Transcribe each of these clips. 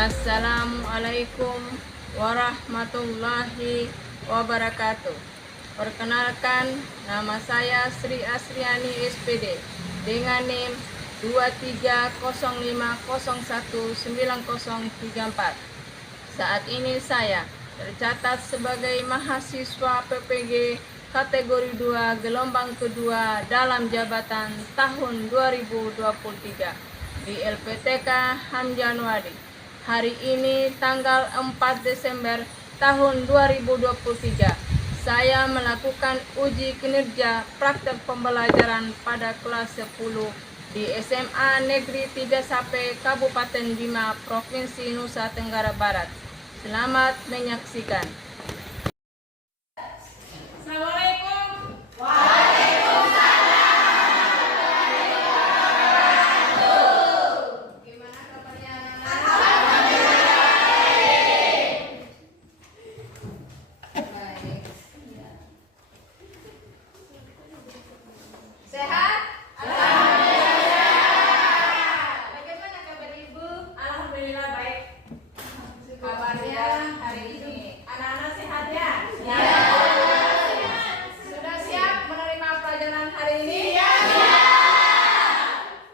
Assalamualaikum warahmatullahi wabarakatuh. Perkenalkan, nama saya Sri Asriani SPD dengan NIM 2305019034. Saat ini saya tercatat sebagai mahasiswa PPG kategori 2 gelombang kedua dalam jabatan tahun 2023 di LPTK Hamjanwadi. Hari ini tanggal 4 Desember tahun 2023, saya melakukan uji kinerja praktek pembelajaran pada kelas 10 di SMA Negeri 3 Sape Kabupaten Bima, Provinsi Nusa Tenggara Barat. Selamat menyaksikan. Sehat? Alhamdulillah. Bagaimana kabar Ibu? Alhamdulillah baik. Kabarnya hari ini anak-anak sehat ya? Ya. Sudah siap menerima pelajaran hari ini? Ya.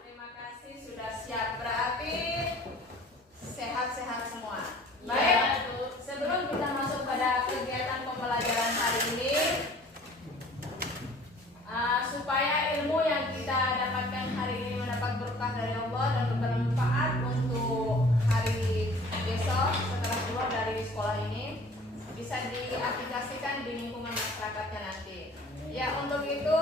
Terima kasih sudah siap. Berarti sehat-sehat semua. Ya. Baik. Sebelum kita masuk pada kegiatan pembelajaran hari ini, supaya ilmu yang kita dapatkan hari ini mendapat berkah dari Allah dan bermanfaat untuk hari besok setelah keluar dari sekolah ini, bisa diaplikasikan di lingkungan masyarakatnya nanti. Ya, untuk itu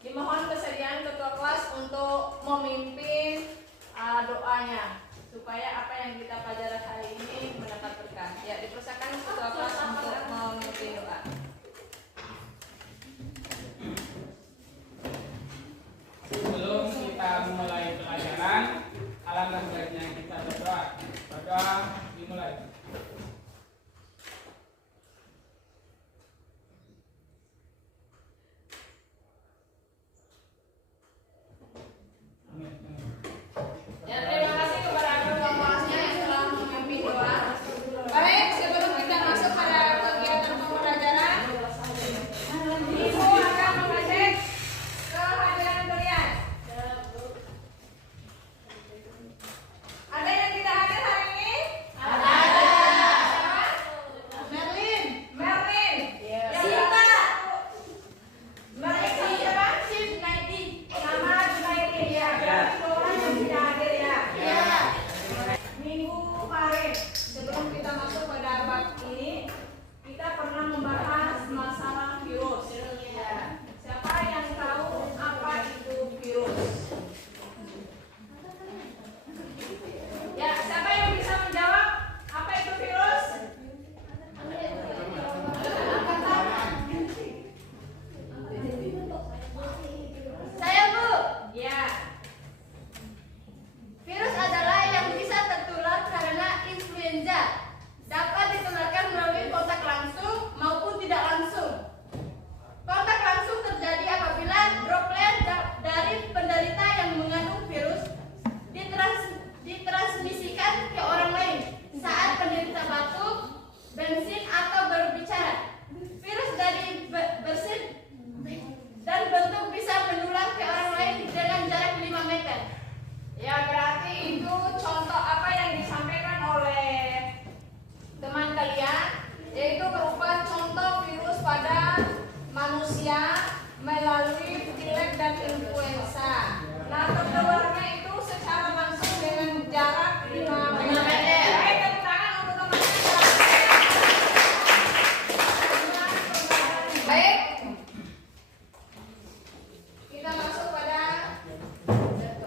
dimohon kesediaan ketua kelas untuk memimpin doanya supaya apa yang kita pelajari hari ini mendapat berkah. Ya, dipersilakan ketua kelas untuk memimpin doa. Sebelum kita memulai pelajaran, alangkah baiknya kita berdoa. Berdoa dimulai. Ya, terima kasih kepada ketua kelasnya yang telah memimpin doa. Baik, sebelum kita masuk pada kegiatan pembelajaran, Ibu akan mengecek kehadiran kalian. Ada yang tidak hadir hari ini? Ada. Merlin. Merlin. Siapa? Merlin sama siapa? Junaidi. Sama Junaidi ya. Berarti dua orang yang tidak hadir ya. Minggu kemarin sebelum kita masuk pada bab ini, kita pernah membahas masalah virus. Ya. Siapa yang tahu apa itu virus? Ya, siapa yang bisa menjawab apa itu virus? Saya, Bu. Ya. Virus adalah yang bisa tertular karena influenza. Dapat ditularkan melalui kontak langsung maupun tidak langsung. Kontak langsung terjadi apabila droplet dari penderita yang mengandung virus ditransmisikan ke orang lain saat penderita batuk, bersin atau berbicara. Virus dari bersin dan bentuk bisa menular ke orang lain dengan jarak 5 meter. Ya, berarti itu contoh apa yang disampaikan oleh teman kalian, yaitu berupa contoh virus pada manusia melalui pilek dan influenza. Nah, penularannya itu secara langsung dengan jarak 5 meter. Baik, tepuk tangan untuk teman-teman. Baik, kita masuk pada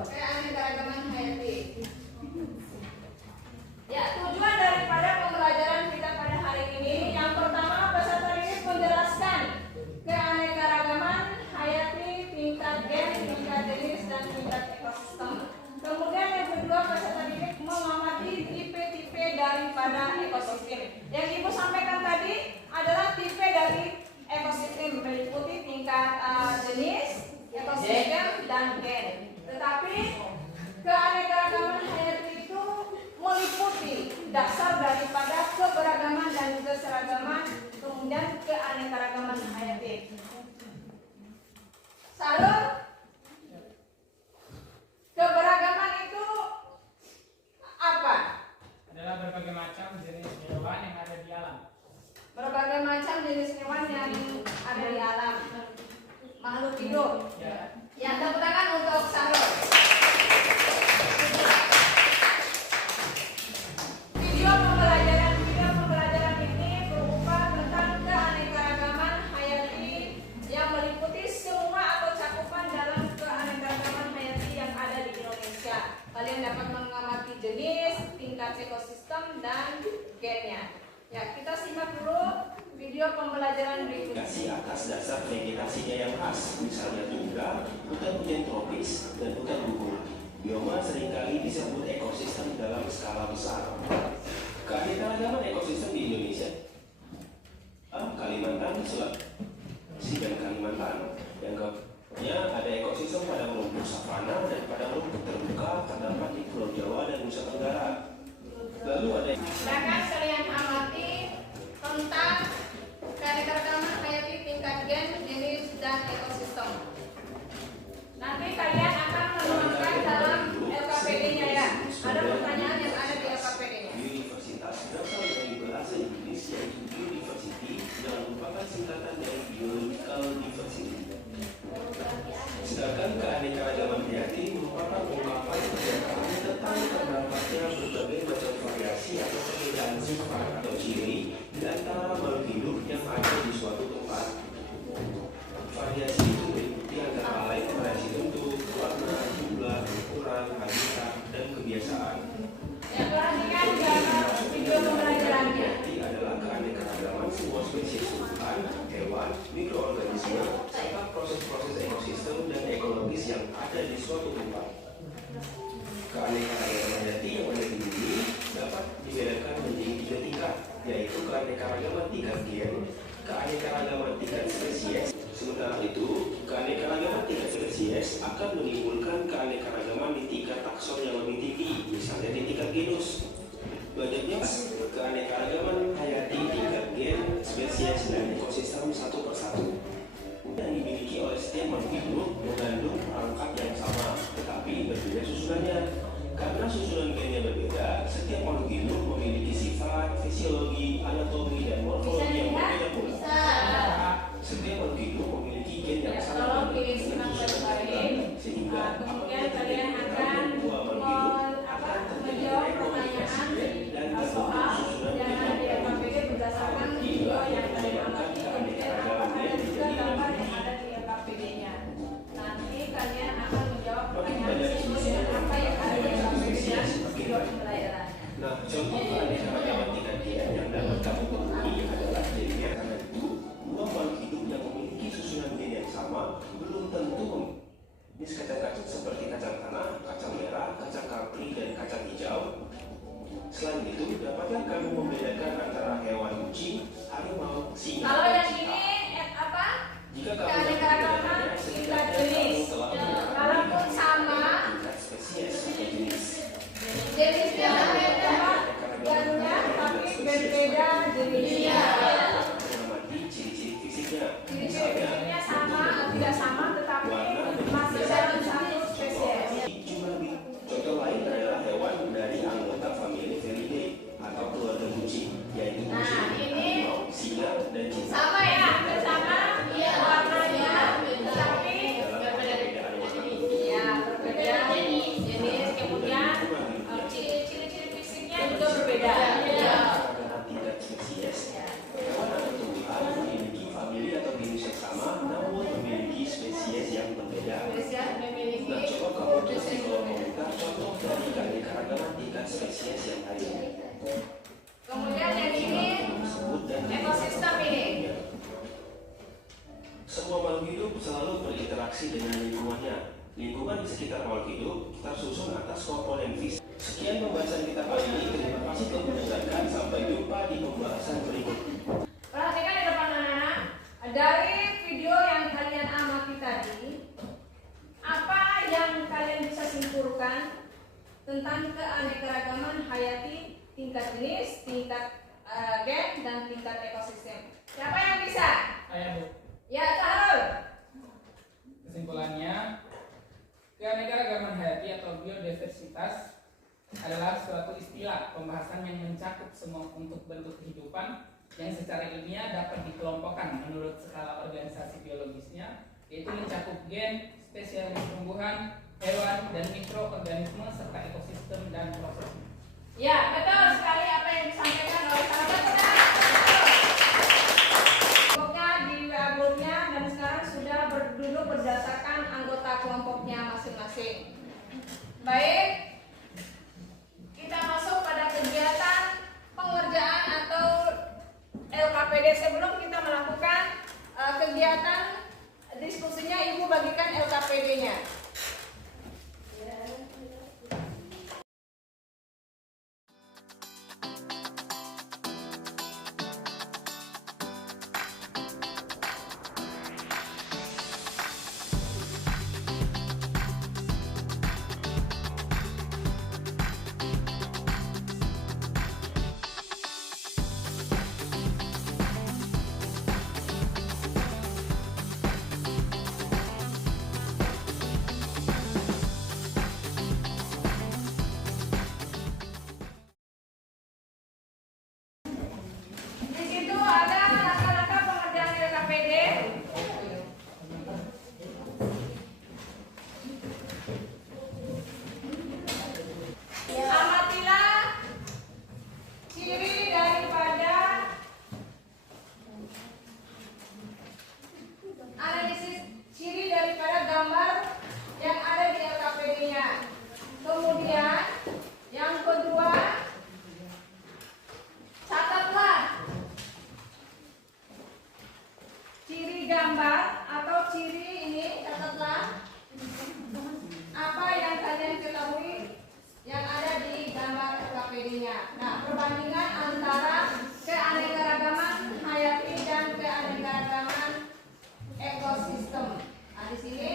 keanekaragaman hayati. Ya, tujuan daripada pembelajaran kita pada hari ini, yang pertama peserta didik menjelaskan keanekaragaman hayati tingkat gen, tingkat jenis dan tingkat ekosistem. Kemudian yang kedua, peserta didik mengamati tipe-tipe daripada ekosistem. Yang Ibu sampaikan tadi adalah tipe dari ekosistem, meliputi tingkat jenis, ekosistem dan gen. Tetapi keanekaragaman hayati itu meliputi dasar daripada keberagaman dan keseragaman, kemudian keanekaragaman hayati. Salur, keberagaman itu apa? Adalah berbagai macam jenis hewan yang ada di alam. Berbagai macam jenis hewan yang ada di alam, makhluk hidup. Ya. Yang tepuk tangan untuk Salur. Video pembelajaran ini berupa tentang keanekaragaman hayati yang meliputi semua atau cakupan dalam keanekaragaman hayati yang ada di Indonesia. Kalian dapat mengamati jenis, tingkat ekosistem, dan gennya. Ya, kita simak dulu video pembelajaran berikut. Vegetasi atas dasar vegetasinya yang khas, misalnya tundra, hutan-hujan tropis, dan hutan gugur. Bioma seringkali disebut ekosistem dalam skala besar. Keanekaragaman ekosistem di Indonesia, Kalimantan, Sulawesi, dan Kalimantan. Yang keempat ada ekosistem padang rumput savana dan padang rumput terbuka terdapat di Pulau Jawa dan Nusa Tenggara. Lalu ada Silakan kalian amati tentang keanekaragaman hayati tingkat gen, jenis, dan ekosistem. Nanti kalian akan menuangkan dalam LKPD-nya ya. Ada pertanyaan yang ada di LKPD-nya. Universitas berasal dari bahasa Inggris yaitu University yang merupakan singkatan dari Biological Diversity. Sedangkan keanekaragaman hayati merupakan ungkapan pernyataan tentang terdapatnya berbagai macam variasi atau perbedaan sifat atau ciri di antara makhluk hidup yang ada di suatu tempat. Variasi itu meliputi antara lain variasi bentuk, warna, jumlah, ukuran, habitat, dan kebiasaan. Ya, perhatikan dalam video pembelajarannya. Hayati adalah keanekaragaman sebuah spesies tumbuhan, hewan, mikroorganisme, serta proses-proses ekosistem dan ekologis yang ada di suatu tempat. Keanekaragaman hayati yang ada di bumi dapat dibedakan menjadi 3 tingkat, yaitu keanekaragaman tingkat gen, keanekaragaman tingkat spesies. Sementara itu, keanekaragaman tingkat spesies akan menimbulkan keanekaragaman di tingkat takson yang lebih tinggi, misalnya di tingkat genus. Banyaknya keanekaragaman hayati tingkat gen, spesies, dan ekosistem satu persatu yang dimiliki oleh setiap makhluk hidup mengandung perangkat yang sama, tetapi berbeda susunannya. Karena susunan gennya berbeda, setiap makhluk hidup memiliki sifat, fisiologi, anatomi, dan morfologi yang berbeda pula. Setiap makhluk hidup memiliki gen yang Ya, sama tolong dengan disimak susunan baik-baik. sehingga Kemudian kalian akan menjawab pertanyaan soal yang ada di LKPD berdasarkan video yang kalian amati, kemudian ada juga gambar yang ada di LKPD-nya. Nanti kalian akan menjawab pertanyaan sesuai dengan apa yang ada di LKPD dan video pembelajarannya. Nah, contoh keanekaragaman tingkat gen yang dapat kamu temui adalah jadinya karena itu dua makhluk hidup yang memiliki susunan gen yang sama belum tentu jenis kacang-kacang seperti kacang tanah, kacang merah, kacang kapri, dan kacang hijau. Selain itu, dapatkah kamu membedakan antara hewan kucing, harimau, singa, Kalau dan yang cheetah? ini apa? Jika kamu Keanekaragaman tingkat jenis. Walaupun sama, tingkat spesies atau jenis. jenisnya beda, garunya tapi berbeda jenisnya. Mengamati ciri-ciri fisiknya. Ciri-ciri fisiknya sama atau tidak sama, tetapi masih dalam satu spesies. Contoh lain adalah hewan dari anggota famili Felidae atau keluarga kucing, yaitu Nah, kucing, ini harimau, singa, dan cheetah. sama ya, hampir sama. Warnanya, tapi ya berbeda jenis. Kemudian ciri-ciri fisiknya juga berbeda. Karena tingkat spesies, hewan atau tumbuhan memiliki famili atau genus yang sama, namun memiliki spesies yang berbeda. Spesies memiliki Nah, coba kamu tulis di kolom komentar contoh dari keanekaragaman tingkat spesies yang ada. Kemudian yang ini Sebut dan ekosistem ini. Semua makhluk hidup selalu berinteraksi dengan lingkungannya. Lingkungan di sekitar makhluk hidup tersusun atas komponen fisik. Sekian pembahasan kita kali ini. Terima kasih telah mendengarkan. Sampai jumpa di pembahasan berikut. Perhatikan di depan anak-anak. Dari video yang kalian amati tadi, apa yang kalian bisa simpulkan tentang keanekaragaman hayati tingkat jenis, tingkat gen, dan tingkat ekosistem. Siapa yang bisa? Saya Bu. Ya, Sarul. Kesimpulannya, keanekaragaman hayati atau biodiversitas adalah suatu istilah pembahasan yang mencakup semua untuk bentuk kehidupan yang secara ilmiah dapat dikelompokkan menurut skala organisasi biologisnya, yaitu mencakup gen, spesies tumbuhan, hewan, dan mikroorganisme serta ekosistem dan prosesnya. Ya, betul sekali apa yang disampaikan oleh sahabat kita. Kelompoknya di WA-nya dan sekarang sudah duduk berdasarkan anggota kelompoknya masing-masing. Baik, kita masuk pada kegiatan pengerjaan atau LKPD. Sebelum kita melakukan kegiatan diskusinya, Ibu bagikan LKPD-nya. Di situ ada langkah-langkah pengerjaan LKPD. Amatilah ciri daripada analisis ciri daripada gambar yang ada di LKPD-nya. Kemudian yang kedua, catatlah ciri gambar atau ciri ini, catatlah apa yang kalian ketahui yang ada di gambar LKPD-nya. Nah, perbandingan antara keanekaragaman hayati dan keanekaragaman ekosistem. Nah, di sini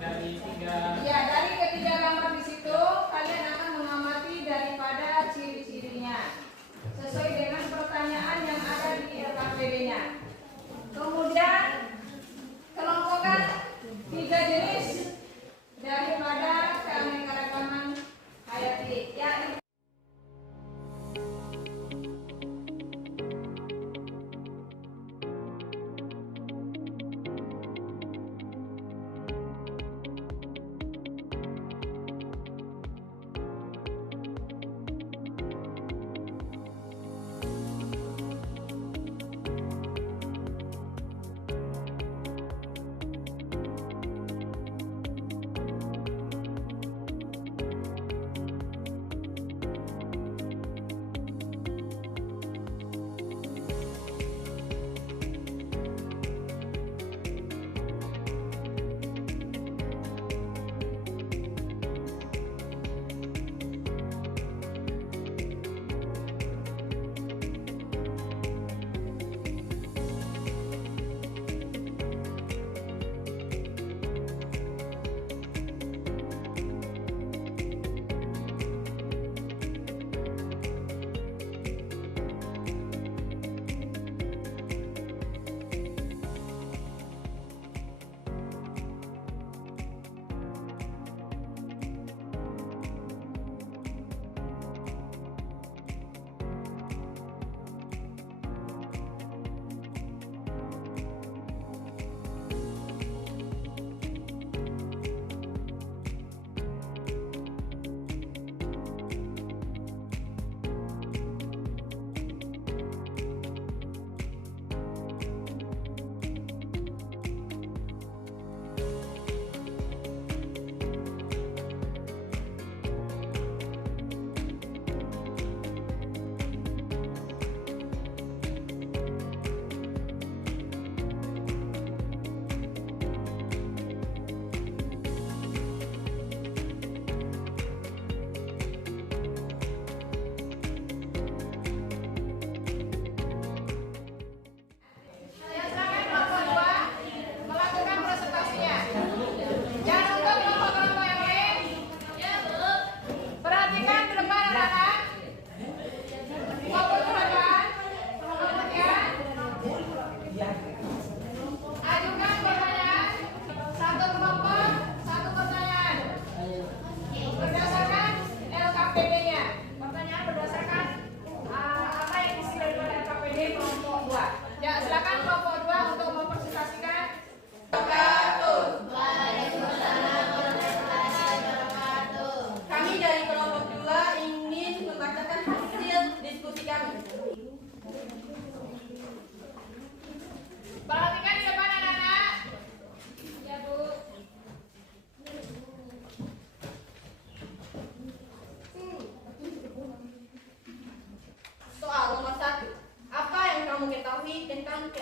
Dari tiga ya, dari ketiga gambar di situ kalian akan mengamati daripada ciri-cirinya sesuai dengan pertanyaan yang ada di LKPD-nya. Kemudian kelompokkan tiga jenis daripada keanekaragaman hayati. Ya,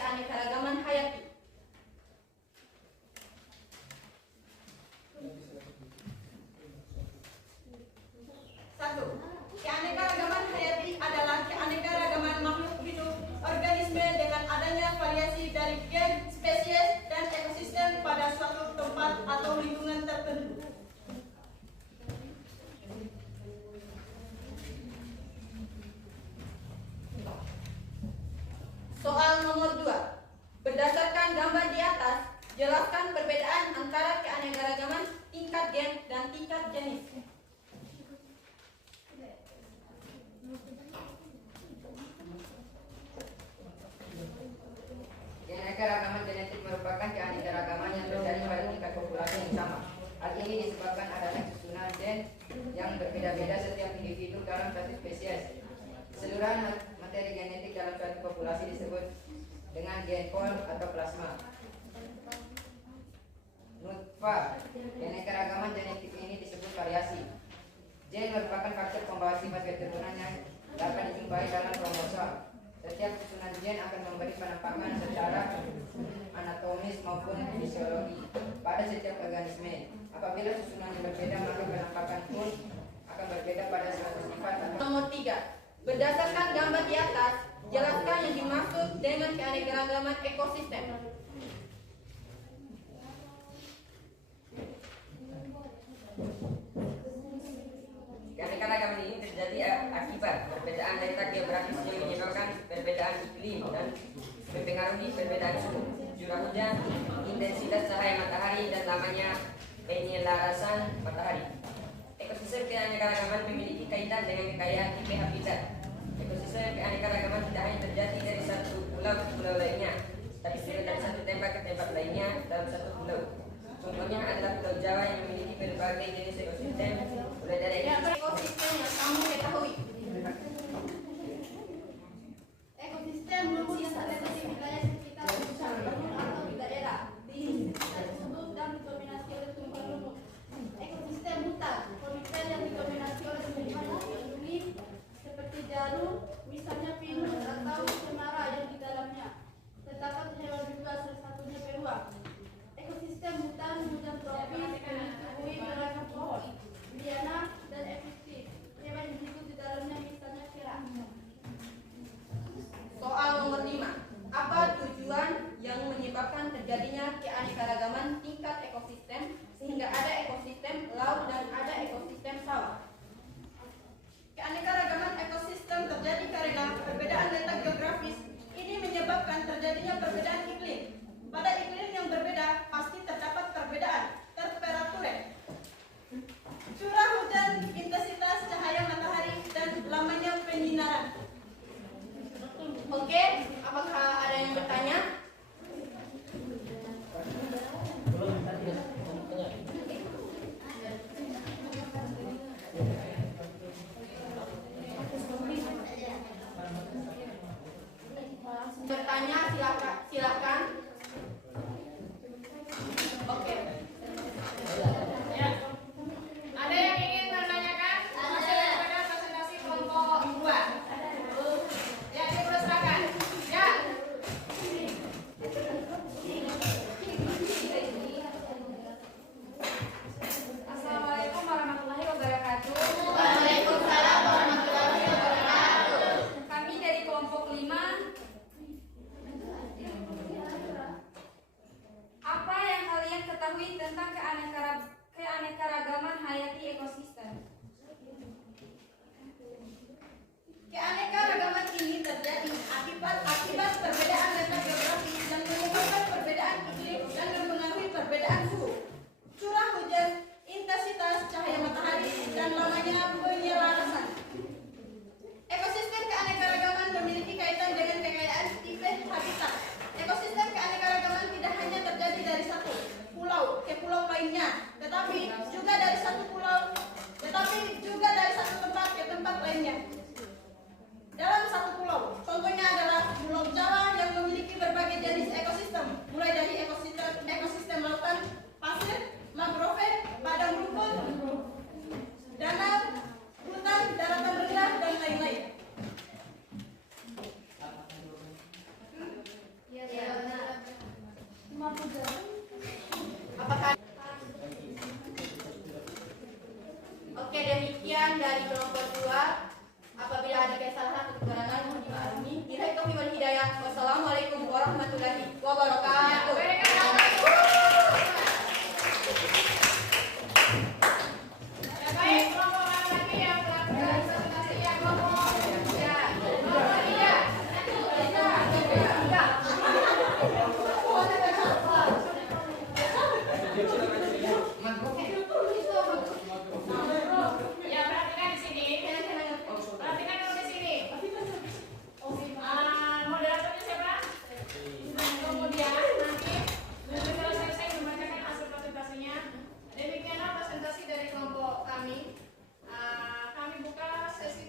keanekaragaman hayati. Satu, keanekaragaman hayati adalah keanekaragaman makhluk hidup organisme dengan adanya variasi dari gen, spesies, dan ekosistem pada suatu tempat atau lingkungan tertentu. Soal nomor 2. Berdasarkan gambar di atas, jelaskan perbedaan antara keanekaragaman tingkat gen dan tingkat jenis. Keanekaragaman genetik merupakan keanekaragaman yang terjadi pada tingkat populasi yang sama. Hal ini disebabkan adanya susunan gen yang berbeda-beda setiap individu dalam satu spesies. Keseluruhan materi genetik dalam suatu populasi disebut dengan gen pool atau plasma. Nutfah. Keanekaragaman genetik ini disebut variasi. Gen merupakan faktor pembawa sifat keturunan yang dapat dijumpai dalam kromosom. Setiap susunan gen akan memberi penampakan secara anatomis maupun fisiologi pada setiap organisme. Apabila susunan yang berbeda, maka penampakan pun akan berbeda pada suatu sifat. Nomor 3. Berdasarkan gambar di atas, jelaskan yang dimaksud dengan keanekaragaman ekosistem. Keanekaragaman ini terjadi akibat perbedaan letak geografis yang menyebabkan perbedaan iklim dan mempengaruhi perbedaan suhu, curah hujan, intensitas cahaya matahari, dan lamanya penyelarasan matahari. Ekosistem keanekaragaman memiliki kaitan dengan kekayaan tipe habitat. Ekosistem keanekaragaman tidak hanya terjadi dari satu pulau ke pulau lainnya, tapi juga dari satu tempat ke tempat lainnya dalam satu pulau. Contohnya adalah Pulau Jawa yang memiliki berbagai jenis ekosistem, mulai dari Ekosistem yang kamu ketahui. Ekosistem lumpur yang terletak di wilayah sekitar pusat gunung atau di daerah tersebut dan didominasi oleh tumbuhan lumut. Ekosistem hutan, habitat yang didominasi oleh tumbuhan dilindungi seperti jarum, misalnya pinus atau cemara yang di dalamnya. Terdapat hewan juga, salah satunya beruang. Ekosistem hutan hujan tropis ditubuhi beragam pohon, liana, dan epifit. Hewan yang hidup di dalamnya misalnya kera. Soal nomor 5. Apa tujuan yang menyebabkan terjadinya keanekaragaman tingkat ekosistem sehingga ada ekosistem laut dan ada ekosistem sawah? Keanekaragaman ekosistem terjadi karena perbedaan letak geografis. Ini menyebabkan terjadinya perbedaan iklim. Pada iklim yang berbeda pasti terdapat perbedaan temperatur, curah hujan, intensitas cahaya matahari, dan lamanya penyinaran. Oke, apakah ada yang bertanya? Bertanya silakan. Oke. Ya. Ada yang ingin menanyakan? Masih ada presentasi kelompok 2. Ya, dipersilakan. Ya. Assalamualaikum warahmatullahi wabarakatuh. Waalaikumsalam warahmatullahi wabarakatuh. Kami dari kelompok 5. Apa yang kalian ketahui tentang keanekaragaman hayati ekosistem?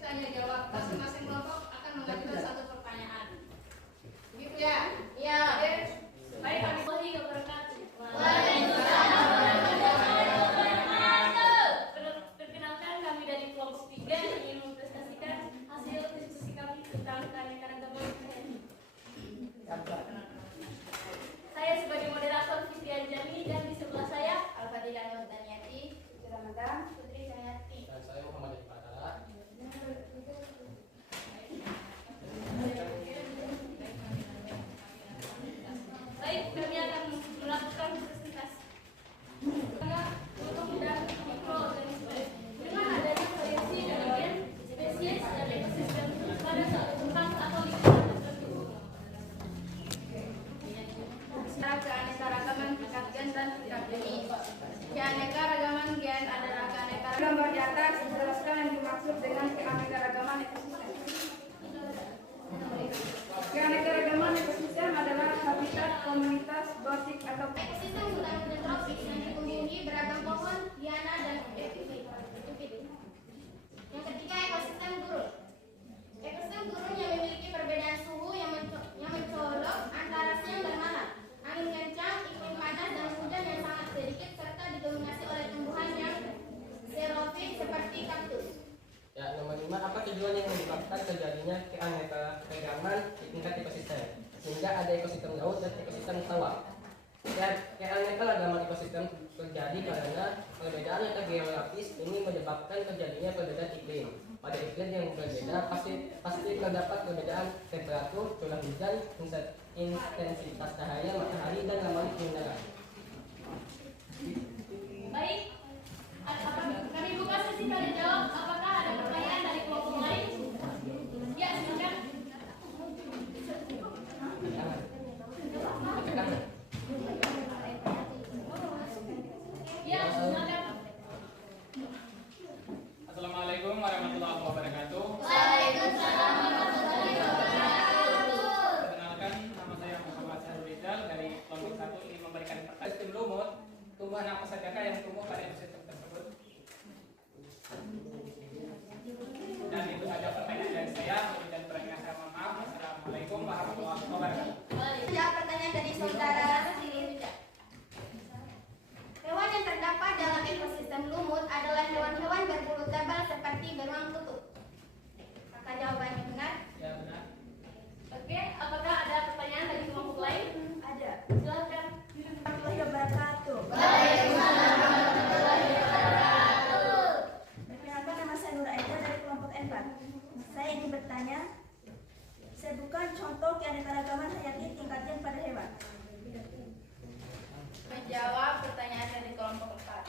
tanya jawab. Masing-masing kelompok akan mengajukan satu pertanyaan. Begitu ya? Iya. Oke. Baik, kami Wahi wabarakatuh. Perkenalkan, kami dari kelompok 3 ingin mempresentasikan hasil diskusi kami tentang keanekaragaman hayati. Saya sebagai moderator Fitri Anjani dan di sebelah saya Al-Fadilah Nur Daniati, Putri Ramadan, Putri Jayati. Dan saya Muhammad Fatara. baik, kami akan melakukan presentasi. Untuk dan mikroorganisme dengan adanya variasi dari gen, spesies dan ekosistem pada suatu tempat atau lingkungan tertentu. Secara keanekaragaman tingkat gen dan tingkat jenis. Keanekaragaman gen adalah keanekaragaman. Gambar di atas menjelaskan yang dimaksud dengan keanekaragaman ekosistem. Keanekaragaman ekosistem adalah habitat komunitas biotik atau Ekosistem hutan hujan tropis yang dikunjungi beragam pohon, liana, dan epifit. Yang ketiga, ekosistem gurun. Ekosistem gurun yang memiliki perbedaan suhu yang mencolok antara siang dan malam, angin kencang, iklim panas, dan hujan yang sangat sedikit, serta didominasi oleh tumbuhan yang xerofit seperti kaktus. Ya, nomor 5, apa tujuan yang menyebabkan terjadinya keanekaragaman di tingkat ekosistem? Sehingga ada ekosistem laut dan ekosistem sawah. Keanekaragaman ekosistem terjadi karena perbedaan yang geografis ini menyebabkan terjadinya perbedaan iklim. Pada iklim yang berbeda pasti terdapat perbedaan temperatur, curah hujan, intensitas cahaya matahari, dan laman udara. Baik, kami buka sesi tanya jawab. Apakah ada pertanyaan dari kelompok lain? Ya, silakan. Ya, silakan. Assalamualaikum warahmatullahi wabarakatuh. Waalaikumsalam warahmatullahi wabarakatuh. Perkenalkan, nama saya Muhammad Syahrul Rizal dari kelompok 1 ingin memberikan pertanyaan. Ekosistem lumut, tumbuhan apa sajakah yang tumbuh pada ekosistem tersebut? Dan itu saja pertanyaan dari saya. Dan pertanyaan saya mohon maaf. Assalamualaikum warahmatullahi wabarakatuh. Jawab pertanyaan dari saudara Sri Rija. Hewan yang terdapat dalam ekosistem lumut adalah hewan-hewan berbulu tebal seperti beruang kutub. Apakah jawabannya benar? Ya benar. Oke, apakah ada pertanyaan dari kelompok lain? Ada. Silakan. Warahmatullahi wabarakatuh. Perkenalkan, nama saya Nur Aida dari kelompok 4. Saya ingin bertanya, sebutkan contoh keanekaragaman hayati tingkat gen pada hewan. Menjawab pertanyaan dari kelompok 4.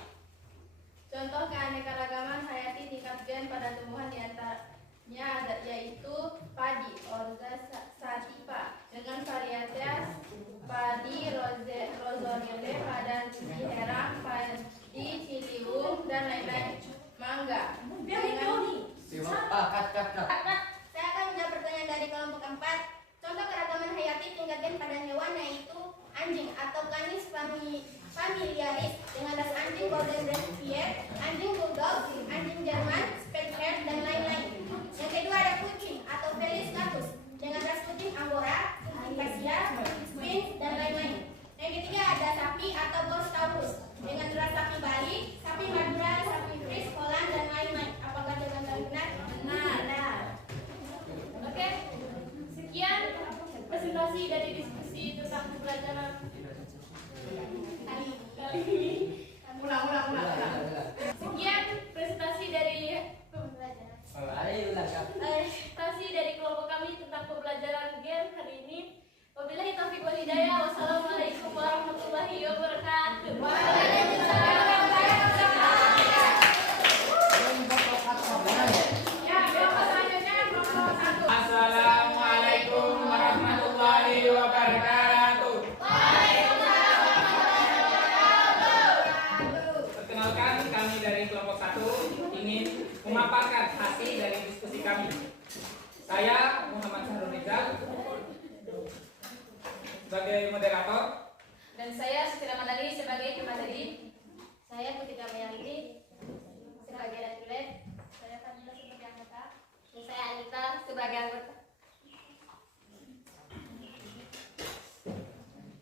Contoh keanekaragaman hayati tingkat gen pada tumbuhan diantaranya yaitu padi, Orza sativa, dengan varietas padi Rozorile, padan ciherang, padi ciliwung, dan lain-lain. Mangga. Saya akan menjawab pertanyaan dari kelompok 4. Contoh keragaman hayati tingkat gen pada hewan yaitu anjing atau Canis familiaris dengan ras anjing Golden Retriever, anjing Bulldog, anjing Jerman, Spaniel, dan lain-lain. Yang kedua ada kucing atau Felis catus dengan ras kucing Angora, kucing Persia, Sphinx, dan lain-lain. Yang ketiga ada sapi atau Bos Taurus dengan ras sapi Bali, sapi Madura, sapi Fris, Holland, dan lain-lain. Apakah jawaban benar? Benar. Oke, sekian presentasi dari diskusi tentang pembelajaran kali ini. Ulang. Sekian presentasi dari kelompok kami tentang pembelajaran gen hari ini. Wabillahi taufiq wal hidayah. Wassalamualaikum warahmatullahi wabarakatuh. Assalamualaikum warahmatullahi wabarakatuh. Perkenalkan, kami dari kelompok 1 ingin memaparkan hasil dari diskusi kami. Saya Muhammad Syahrul Rizal sebagai moderator. Dan saya Siti Ramadhani sebagai pemateri. Saya Putri Kamayalini sebagai Ratulet. Saya Fadila sebagai anggota. sebagai anggota?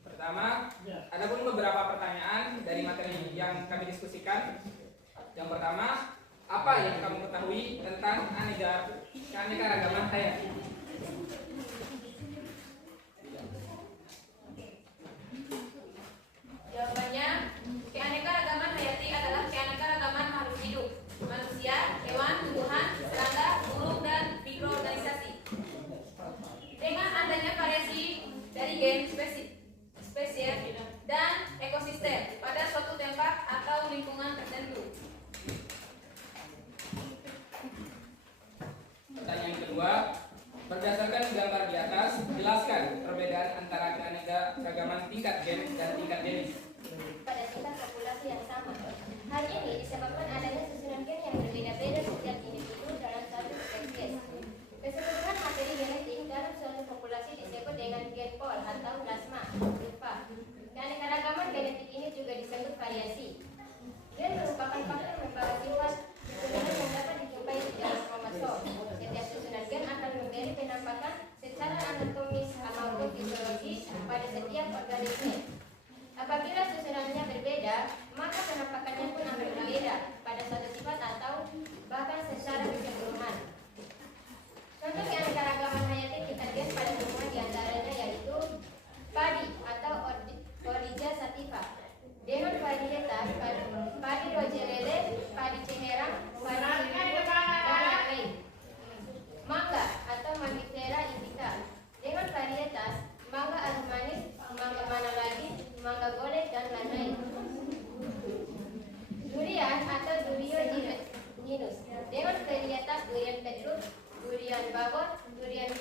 Pertama, ada pun beberapa pertanyaan dari materi yang kami diskusikan. Yang pertama, apa yang kamu ketahui tentang keanekaragaman hayati? Jawabannya, keanekaragaman hayati adalah keanekaragaman makhluk hidup, manusia, hewan, tumbuhan, serangga, burung, dan mikroorganisasi. Dengan adanya variasi dari gen, spesies, dan ekosistem pada suatu tempat atau lingkungan tertentu. Pertanyaan kedua, berdasarkan gambar di atas, jelaskan perbedaan antara keanekaragaman tingkat gen dan tingkat jenis. Pada tingkat populasi yang sama. Hal ini disebabkan adanya susunan gen yang berbeda-beda setiap individu dalam satu spesies. Keseluruhan materi genetik dalam suatu populasi disebut dengan gen pool atau plasma rupa. Keanekaragaman genetik ini juga disebut variasi. Gen merupakan faktor membawa sifat susunan yang dapat dijumpai di dalam kromosom. Setiap susunan gen akan memberi penampakan secara anatomis maupun fisiologis pada setiap organisme. Apabila susunannya berbeda, maka penampakannya pun akan berbeda pada suatu sifat atau bahkan secara keseluruhan. Contoh keanekaragaman hayati tingkat gen pada tumbuhan diantaranya yaitu padi atau Origa sativa dengan varietas padi rojelele, padi ceherang, padi cibu, dan lain-lain. Mangga atau Mangifera indica dengan varietas mangga adu manis, mangga mana lagi, mangga golek, dan lain-lain. Durian atau Durio ninus dengan varietas durian petrus, durian babon, durian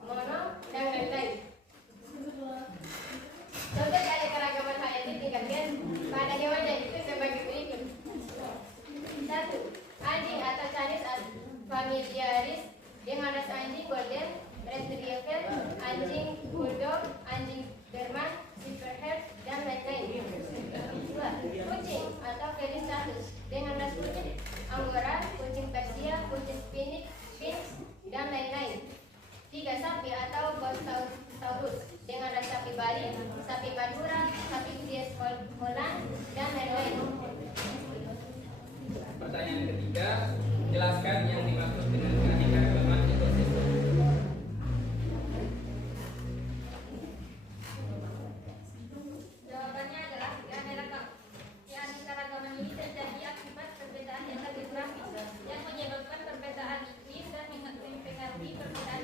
mono, dan lain-lain. Contoh keanekaragaman hayati tingkat gen pada hewan yaitu sebagai berikut. 1. Anjing atau Canis familiaris dengan ras anjing golden retriever, anjing bulldog, anjing Berman, silverhair, dan lain-lain. 2. Kucing atau Felis dengan ras kucing Angora, kucing Persia, kucing Sphinx, dan lain-lain. 3. Sapi atau Bossaurus dengan ras sapi Bali, sapi Madura, sapi Fries Holland, dan lain-lain. Pertanyaan ketiga, jelaskan yang dimaksud dengan keanekaragaman ekosistem. Jawabannya adalah keanekaragaman ini terjadi akibat perbedaan data geografis yang menyebabkan perbedaan iklim dan mempengaruhi perbedaan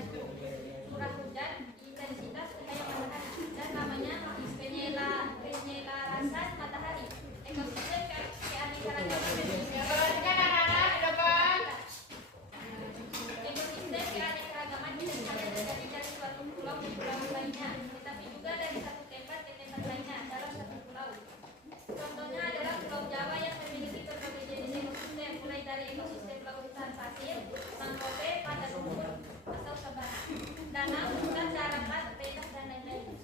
curah hujan, intensitas cahaya matahari, dan namanya penyelarasan matahari. Ekosistem keanekaragaman ekosistem keanekaragaman bisa terjadi dari suatu pulau ke pulau lainnya, tetapi juga dari satu tempat ke tempat lainnya dalam satu pulau. Contohnya adalah Pulau Jawa yang memiliki berbagai jenis ekosistem, mulai dari ekosistem lautan pasir, mangrove, padang rumput, atau sabana, danau, hutan, daratan, petak, dan lain-lain.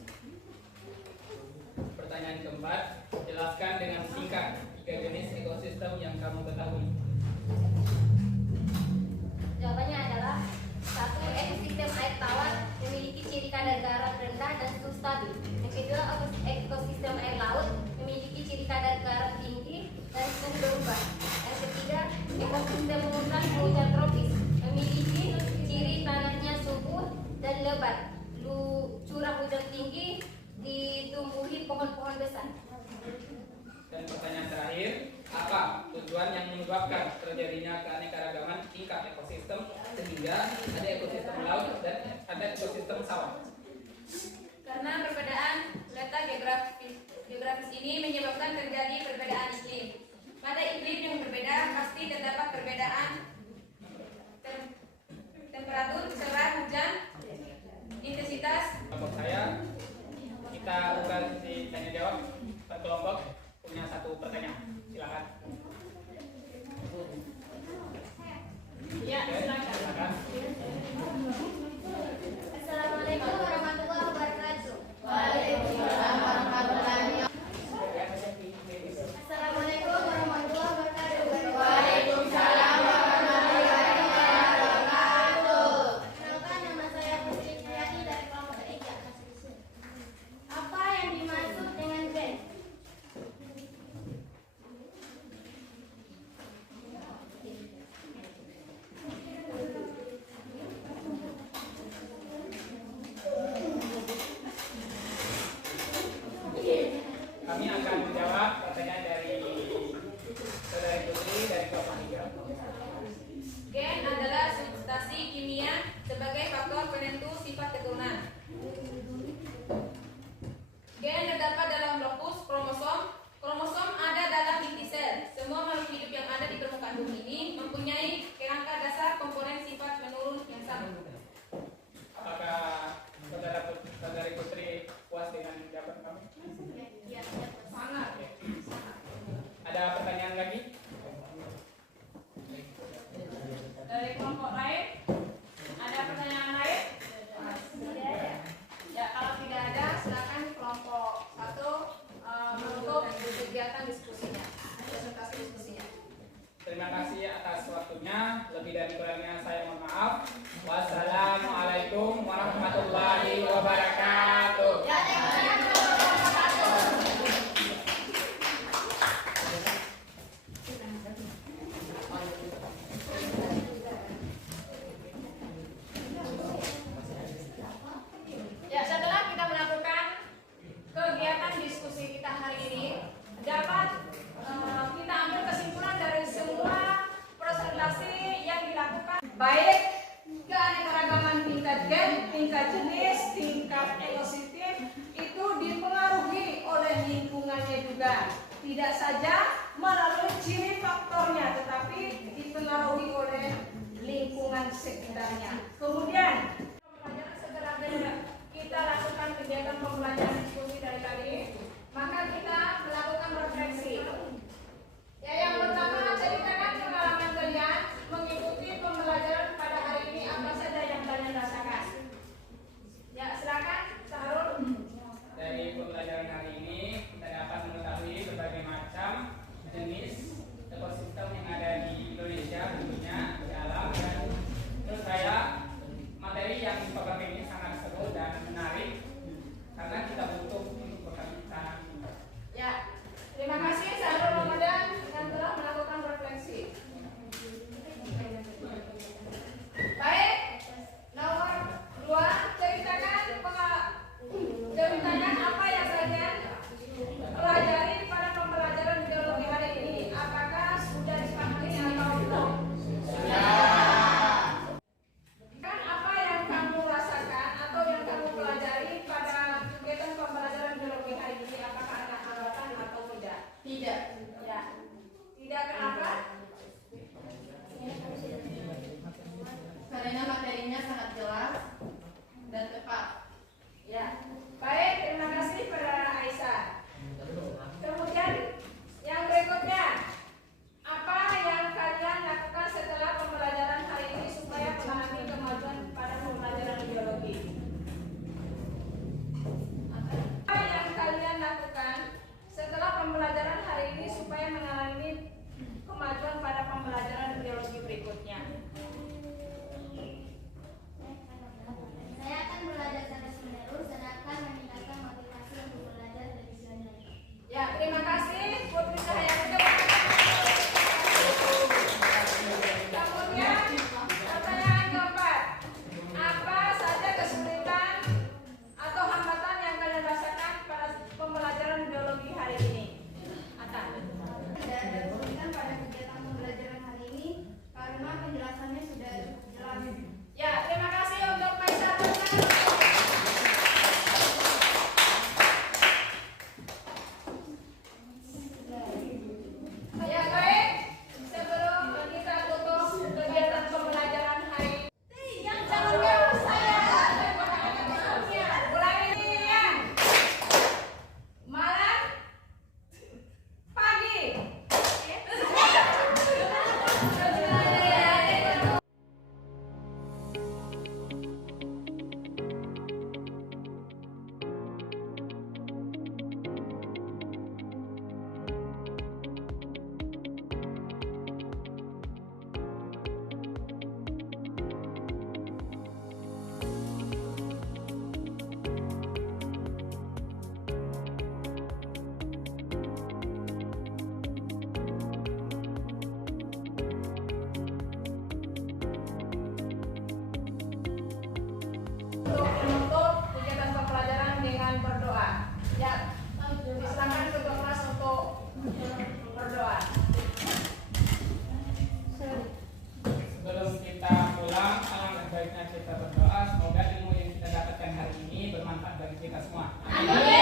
Pertanyaan keempat, jelaskan dengan singkat 3 jenis ekosistem yang kamu ketahui. Jawabannya adalah 1. Ekosistem air tawar memiliki ciri kadar garam rendah dan stabil. Yang kedua, ekosistem air laut memiliki ciri kadar garam tinggi dan sering berubah. Yang ketiga, ekosistem hutan tropis memiliki ciri tanahnya subur dan lebat. Curah hujan tinggi, ditumbuhi pohon-pohon besar. Dan pertanyaan terakhir, apa tujuan yang menyebabkan terjadinya keanekaragaman tingkat ekosistem sehingga ada ekosistem laut dan ada ekosistem sawah? Karena perbedaan letak geografis ini menyebabkan terjadi perbedaan iklim. Pada iklim yang berbeda pasti terdapat perbedaan temperatur, curah hujan, intensitas. Kelompok saya, kita buka sesi tanya jawab. Per kelompok punya 1 pertanyaan. Silakan. Ya, Silakan. Assalamualaikum warahmatullahi wabarakatuh. Waalaikumsalam warahmatullahi Assalamualaikum warahmatullahi wabarakatuh. Waalaikumsalam warahmatullahi wabarakatuh. lainnya sebagai faktor penentu sifat keturunan. Gen terdapat dalam lokus kromosom. Kromosom ada dalam inti sel. Semua makhluk hidup yang ada di permukaan bumi ini mempunyai kerangka dasar komponen sifat menurun yang sama. Apakah saudari Putri puas dengan jawaban kami? Sangat. Ada pertanyaan lagi? Dari kelompok lain, ada pertanyaan lain? Ya, kalau tidak ada, silakan kelompok 1 menutup kegiatan diskusinya, presentasi diskusinya. Terima kasih atas waktunya. Lebih dan kurangnya saya mohon maaf. Wassalamualaikum warahmatullahi wabarakatuh. Ya, setelah kita melakukan kegiatan diskusi kita hari ini, dapat kita ambil kesimpulan dari semua presentasi yang dilakukan, baik keanekaragaman tingkat gen, tingkat jenis, tingkat ekosistem itu dipengaruhi oleh lingkungannya juga. Tidak saja melalui ciri faktornya, tetapi dipengaruhi oleh lingkungan sekitarnya. Kemudian setelah kita lakukan kegiatan pembelajaran diskusi dari tadi, maka kita melakukan refleksi. Ya, yang pertama, ceritakan pengalaman kalian mengikuti pembelajaran pada hari ini, apa saja yang kalian rasakan. Ya, silakan Sahrul. Dari pembelajaran hari ini kita dapat mengetahui berbagai macam jenis ekosistem yang ada di Indonesia, tentunya di alam, dan menurut saya materi yang dipaparkan ini sangat seru dan menarik karena kita butuh untuk berbincang. Ya, terima kasih Sahrul Ramadan yang telah melakukan refleksi. Baik, nomor 2, ceritakan apa yang kalian pelajari pada pembelajaran biologi hari ini. Apakah sudah dipahami atau belum? Kan apa yang kamu rasakan atau yang kamu pelajari pada kegiatan pembelajaran biologi hari ini, apakah ada hambatan atau tidak? Tidak. Ya. Tidak, kenapa? Karena materinya sangat jelas dan tepat. Ya. Baik, terima kasih pada Aisyah. Kemudian yang berikutnya, apa yang kalian lakukan setelah pembelajaran hari ini supaya memahami kemajuan pada pembelajaran biologi? Apa yang kalian lakukan setelah pembelajaran hari ini supaya mengalami kemajuan pada pembelajaran biologi berikutnya? Saya akan belajar terus menerus dan akan meningkatkan motivasi kita berdoa semoga ilmu yang kita dapatkan hari ini bermanfaat bagi kita semua. Amin.